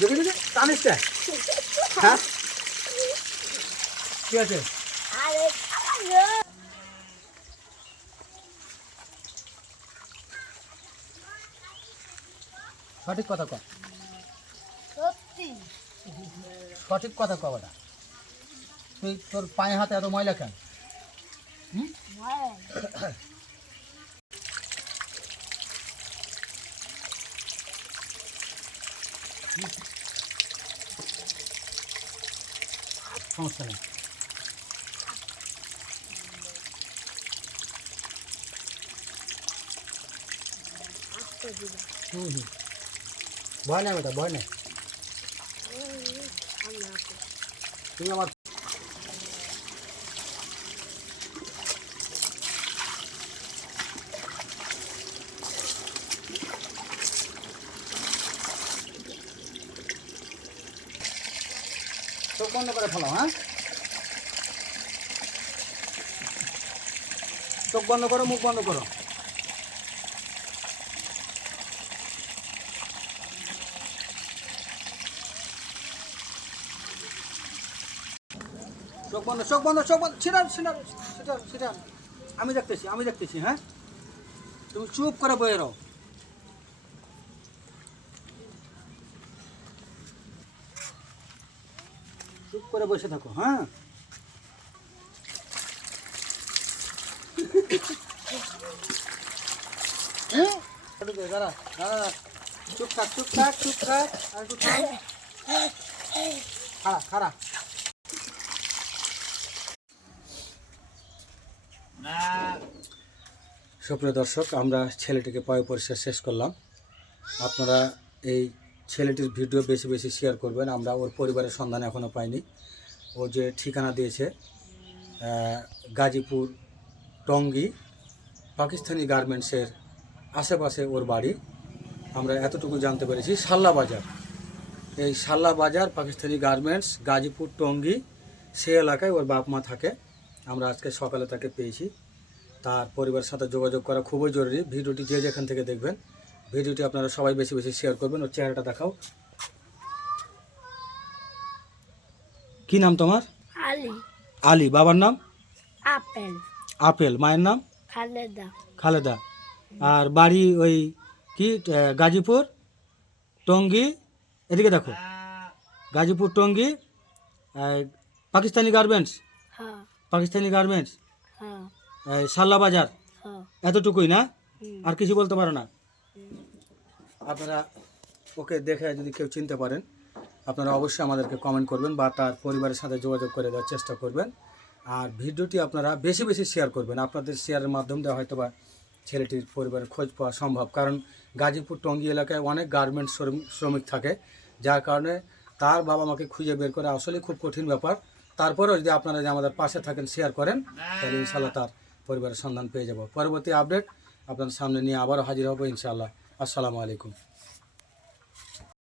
দেখি দেখি টানিসটা হ্যাঁ? ঠিক আছে? আরে সঠিক কথা সত্যি? সঠিক কথা কবাটা তুই তোর পায়ে হাতে এত ময়লা কেন? হ্যাঁ সমস্যা নেই। হুম হুম। ভয় নেই বেটা ভয় নেই। তুমি আমার চোখ বন্ধ করে ফেলো হ্যাঁ? চোখ বন্ধ করো, মুখ বন্ধ করো। চোখ বন্ধ চোখ বন্ধ চোখ বন্ধ। আমি দেখতেছি আমি দেখতেছি হ্যাঁ? তুমি চুপ করে বয়ে রও। চুপ করে বসে থাকো হ্যাঁ? সুপ্রিয় দর্শক, আমরা ছেলেটিকে পয় পরিষ্কার শেষ করলাম। আপনারা এই ছেলেটির ভিডিও বেশি বেশি শেয়ার করবেন। আমরা ওর পরিবারের সন্ধান এখনও পাইনি। ও যে ঠিকানা দিয়েছে গাজীপুর, টঙ্গী, পাকিস্তানি গার্মেন্টসের আশেপাশে ওর বাড়ি। আমরা এতটুকু জানতে পেরেছি। সাল্লা বাজার। এই সাল্লা বাজার, পাকিস্তানি গার্মেন্টস, গাজীপুর, টঙ্গী সে এলাকায় ওর বাপ মা থাকে। আমরা আজকে সকালে তাকে পেয়েছি। তার পরিবারের সাথে যোগাযোগ করা খুবই জরুরি। ভিডিওটি যে যেখান থেকে দেখবেন ভিডিওটি আপনারা সবাই বেশি বেশি শেয়ার করবেন ওর চেহারাটা দেখাও। কি নাম তোমার? আলি। আলী বাবার নাম? আপেল। আপেল মায়ের নাম? খালেদা। খালেদা। আর বাড়ি ওই কি গাজীপুর? টঙ্গী? এদিকে দেখো। গাজীপুর টঙ্গী। পাকিস্তানি গার্মেন্টস হ্যাঁ। পাকিস্তানি গার্মেন্টস হ্যাঁ। সাল্লা বাজার? হ্যাঁ। এতটুকুই না? আর কিছু বলতে পারো না? আপনারা ওকে দেখে যদি কেউ চিনতে পারেন, আপনারা অবশ্যই আমাদেরকে কমেন্ট করবেন বা তার পরিবারের সাথে যোগাযোগ করে দেওয়ার চেষ্টা করবেন। আর ভিডিওটি আপনারা বেশি বেশি শেয়ার করবেন। আপনাদের শেয়ারের মাধ্যম দিয়ে হয়তো বা ছেলেটির পরিবারের খোঁজ পাওয়া সম্ভব। কারণ গাজীপুর টঙ্গী এলাকায় অনেক গার্মেন্টস শ্রমিক থাকে, যার কারণে তার বাবা মাকে খুঁজে বের করা আসলে খুব কঠিন ব্যাপার। তারপরেও যদি আপনারা যে আমাদের পাশে থাকেন শেয়ার করেন, তাহলে ইনশাল্লাহ তার পরিবারের সন্ধান পেয়ে যাব। পরবর্তী আপডেট আপনার সামনে নিয়ে আবারও হাজির হব ইনশাআল্লাহ। আসসালামু আলাইকুম।